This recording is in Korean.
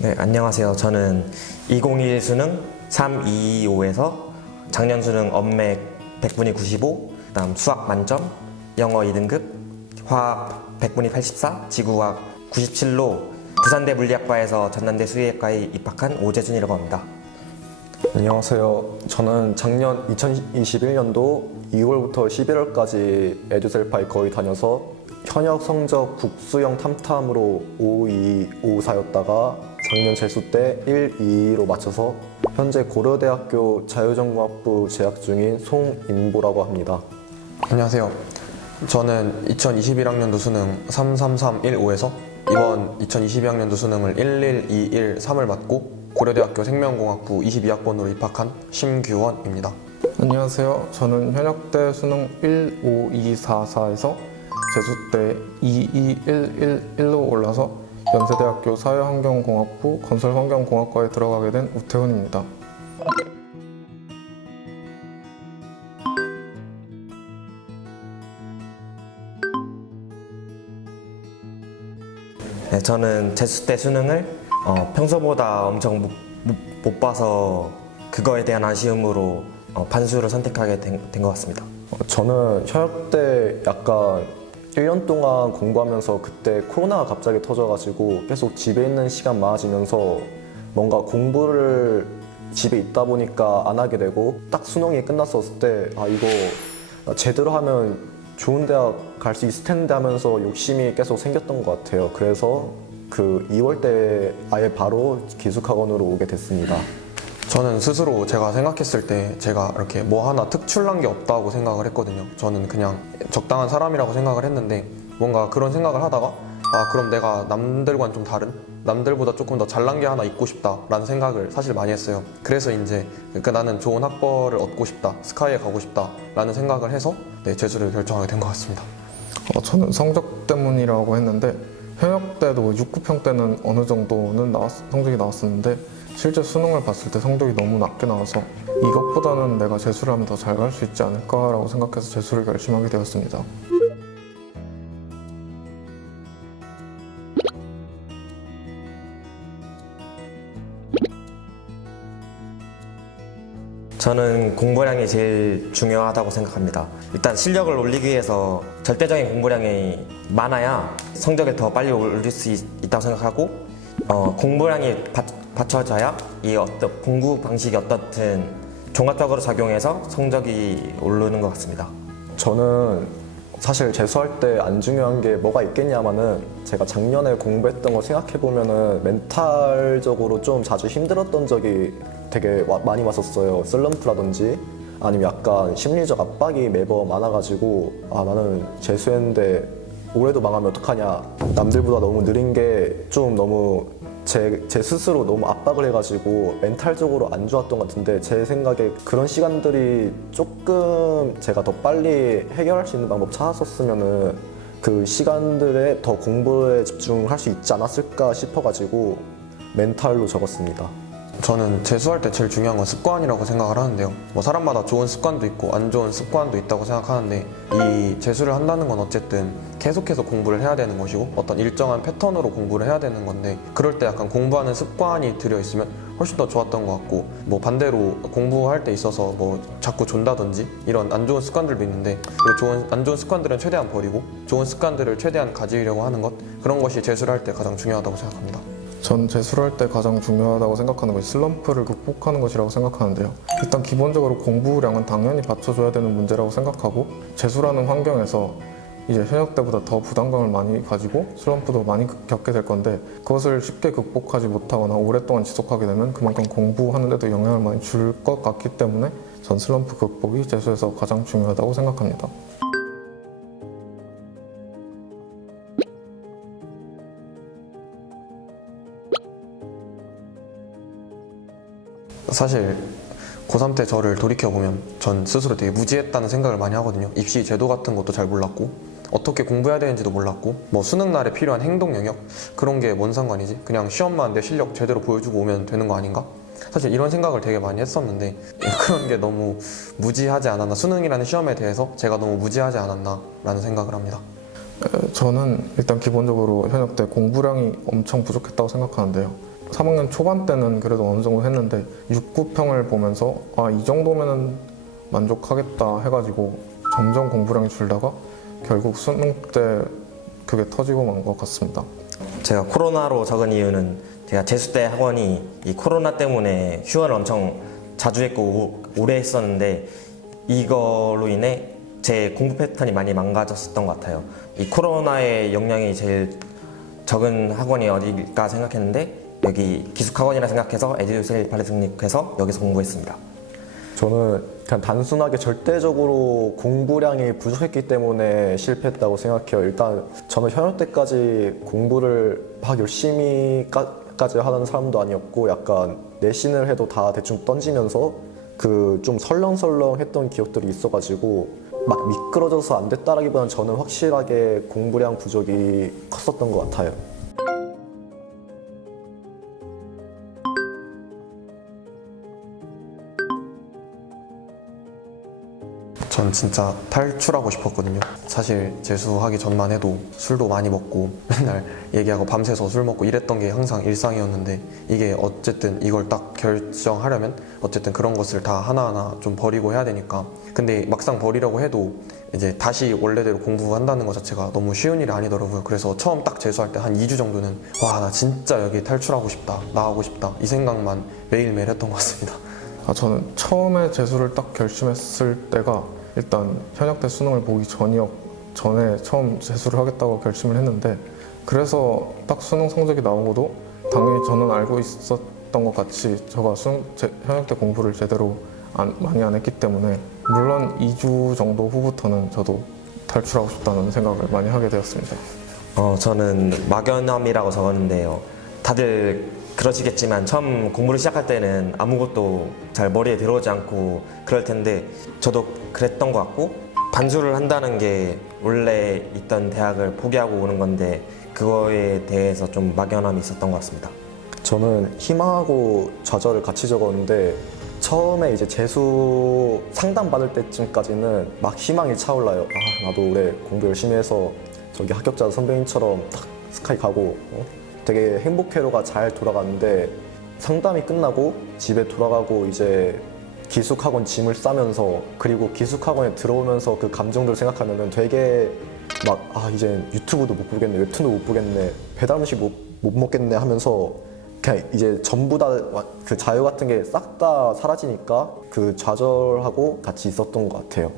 네, 안녕하세요. 저는 2021 수능 325에서 작년 수능 엄맥 100분위 95, 그다음 수학 만점, 영어 2등급, 화학 100분위 84, 지구과학 97로 부산대 물리학과에서 전남대 수의학과에 입학한 오재준이라고 합니다. 안녕하세요. 저는 작년 2021년도 2월부터 11월까지 에듀셀파에 거의 다녀서 현역 성적 국수형 탐탐으로 52, 54였다가 작년 재수 때 1, 2로 맞춰서 현재 고려대학교 자유전공학부 재학 중인 송인보라고 합니다. 안녕하세요. 저는 2021학년도 수능 33315에서 이번 2022학년도 수능을 11213을 맞고 고려대학교 생명공학부 22학번으로 입학한 심규원입니다. 안녕하세요. 저는 현역대 수능 15244에서 재수 때 22111로 올라서 연세대학교 사회환경공학부 건설환경공학과에 들어가게 된 우태훈입니다. 네, 저는 재수 때 수능을 어, 평소보다 엄청 못, 못- 못 봐서 그거에 대한 아쉬움으로 어, 반수를 선택하게 된 것 같습니다. 어, 저는 현역 때 약간 1년 동안 공부하면서 그때 코로나가 갑자기 터져가지고 계속 집에 있는 시간 많아지면서 뭔가 공부를 집에 있다 보니까 안 하게 되고 딱 수능이 끝났었을 때 아 이거 제대로 하면 좋은 대학 갈 수 있을 텐데 하면서 욕심이 계속 생겼던 것 같아요. 그래서 그 2월 때 아예 바로 기숙학원으로 오게 됐습니다. 저는 스스로 제가 생각했을 때 제가 이렇게 뭐 하나 특출난 게 없다고 생각을 했거든요. 저는 그냥 적당한 사람이라고 생각을 했는데 뭔가 그런 생각을 하다가 아 그럼 내가 남들과는 좀 다른 남들보다 조금 더 잘난 게 하나 있고 싶다라는 생각을 사실 많이 했어요. 그래서 이제 그 나는 좋은 학벌을 얻고 싶다, 스카이에 가고 싶다라는 생각을 해서 네, 재수를 결정하게 된 것 같습니다. 어, 저는 성적 때문이라고 했는데 현역 때도 6, 9평 때는 어느 정도는 나왔, 성적이 나왔었는데 실제 수능을 봤을 때 성적이 너무 낮게 나와서 이것보다는 내가 재수를 하면 더 잘 갈 수 있지 않을까라고 생각해서 재수를 결심하게 되었습니다. 저는 공부량이 제일 중요하다고 생각합니다. 일단 실력을 올리기 위해서 절대적인 공부량이 많아야 성적을 더 빨리 올릴 수 있, 다고 생각하고 어, 공부량이 받, 받쳐져야 이 어떤 공부 방식이 어떻든 종합적으로 작용해서 성적이 오르는 것 같습니다. 저는 사실 재수할 때 안 중요한 게 뭐가 있겠냐마는 제가 작년에 공부했던 거 생각해 보면은 멘탈적으로 좀 자주 힘들었던 적이 되게 와- 많이 왔었어요. 슬럼프라든지 아니면 약간 심리적 압박이 매번 많아가지고 아 나는 재수했는데 올해도 망하면 어떡하냐 남들보다 너무 느린 게 좀 너무 제, 제 스스로 너무 압박을 해가지고 멘탈적으로 안 좋았던 것 같은데 제 생각에 그런 시간들이 조금 제가 더 빨리 해결할 수 있는 방법 찾았었으면은 그 시간들에 더 공부에 집중할 수 있지 않았을까 싶어가지고 멘탈로 적었습니다. 저는 재수할 때 제일 중요한 건 습관이라고 생각을 하는데요. 뭐 사람마다 좋은 습관도 있고 안 좋은 습관도 있다고 생각하는데 이 재수를 한다는 건 어쨌든 계속해서 공부를 해야 되는 것이고 어떤 일정한 패턴으로 공부를 해야 되는 건데 그럴 때 약간 공부하는 습관이 들여 있으면 훨씬 더 좋았던 것 같고 뭐 반대로 공부할 때 있어서 뭐 자꾸 존다든지 이런 안 좋은 습관들도 있는데 그 좋은 안 좋은 습관들은 최대한 버리고 좋은 습관들을 최대한 가지려고 하는 것 그런 것이 재수를 할 때 가장 중요하다고 생각합니다. 전 재수를 할 때 가장 중요하다고 생각하는 것이 슬럼프를 극복하는 것이라고 생각하는데요. 일단 기본적으로 공부량은 당연히 받쳐줘야 되는 문제라고 생각하고 재수라는 환경에서 이제 현역 때보다 더 부담감을 많이 가지고 슬럼프도 많이 겪게 될 건데 그것을 쉽게 극복하지 못하거나 오랫동안 지속하게 되면 그만큼 공부하는 데도 영향을 많이 줄 것 같기 때문에 전 슬럼프 극복이 재수에서 가장 중요하다고 생각합니다. 사실 고3 때 저를 돌이켜보면 전 스스로 되게 무지했다는 생각을 많이 하거든요. 입시 제도 같은 것도 잘 몰랐고 어떻게 공부해야 되는지도 몰랐고 뭐 수능 날에 필요한 행동 영역 그런 게 뭔 상관이지? 그냥 시험만 내 실력 제대로 보여주고 오면 되는 거 아닌가? 사실 이런 생각을 되게 많이 했었는데 그런 게 너무 무지하지 않았나 수능이라는 시험에 대해서 제가 너무 무지하지 않았나라는 생각을 합니다. 저는 일단 기본적으로 현역 때 공부량이 엄청 부족했다고 생각하는데요. 3학년 초반 때는 그래도 어느 정도 했는데 6, 9평을 보면서 아 이 정도면은 만족하겠다 해가지고 점점 공부량이 줄다가 결국 수능 때 그게 터지고 만 것 같습니다. 제가 코로나로 적은 이유는 제가 재수 때 학원이 이 코로나 때문에 휴학을 엄청 자주 했고 오- 오래 했었는데 이걸로 인해 제 공부 패턴이 많이 망가졌었던 것 같아요. 이 코로나의 영향이 제일 적은 학원이 어딜까 생각했는데 여기 기숙학원이라 생각해서 에듀셀 발등록해서 여기서 공부했습니다. 저는 그냥 단순하게 절대적으로 공부량이 부족했기 때문에 실패했다고 생각해요. 일단 저는 현역 때까지 공부를 막 열심히 까지 하는 사람도 아니었고 약간 내신을 해도 다 대충 던지면서 그 좀 설렁설렁 했던 기억들이 있어가지고 막 미끄러져서 안 됐다라기보다는 저는 확실하게 공부량 부족이 컸었던 것 같아요. 전 진짜 탈출하고 싶었거든요. 사실 재수하기 전만 해도 술도 많이 먹고 맨날 얘기하고 밤새서 술 먹고 이랬던 게 항상 일상이었는데 이게 어쨌든 이걸 딱 결정하려면 어쨌든 그런 것을 다 하나하나 좀 버리고 해야 되니까 근데 막상 버리려고 해도 이제 다시 원래대로 공부한다는 것 자체가 너무 쉬운 일이 아니더라고요. 그래서 처음 딱 재수할 때 한 2주 정도는 와 나 진짜 여기 탈출하고 싶다 나가고 싶다 이 생각만 매일매일 했던 것 같습니다. 아, 저는 처음에 재수를 딱 결심했을 때가 일단 현역 때 수능을 보기 전이었 전에 처음 재수를 하겠다고 결심을 했는데 그래서 딱 수능 성적이 나오고도 당연히 저는 알고 있었던 것 같이 저가 수능 제- 현역 때 공부를 제대로 안- 많이 안 했기 때문에 물론 2주 정도 후부터는 저도 탈출하고 싶다는 생각을 많이 하게 되었습니다. 어, 저는 막연함이라고 적었는데요. 다들 그러시겠지만 처음 공부를 시작할 때는 아무것도 잘 머리에 들어오지 않고 그럴 텐데 저도 그랬던 것 같고 반수를 한다는 게 원래 있던 대학을 포기하고 오는 건데 그거에 대해서 좀 막연함이 있었던 것 같습니다. 저는 희망하고 좌절을 같이 적었는데 처음에 이제 재수 상담 받을 때쯤까지는 막 희망이 차올라요. 아 나도 올해 공부 열심히 해서 저기 합격자 선배님처럼 딱 스카이 가고 어? 되게 행복회로가 잘 돌아갔는데 상담이 끝나고 집에 돌아가고 이제 기숙학원 짐을 싸면서 그리고 기숙학원에 들어오면서 그 감정들을 생각하면은 되게 막 아 이제 유튜브도 못 보겠네 웹툰도 못 보겠네 배달 음식 못, 못 먹겠네 하면서 그냥 이제 전부 다 그 자유 같은 게 싹 다 사라지니까 그 좌절하고 같이 있었던 것 같아요.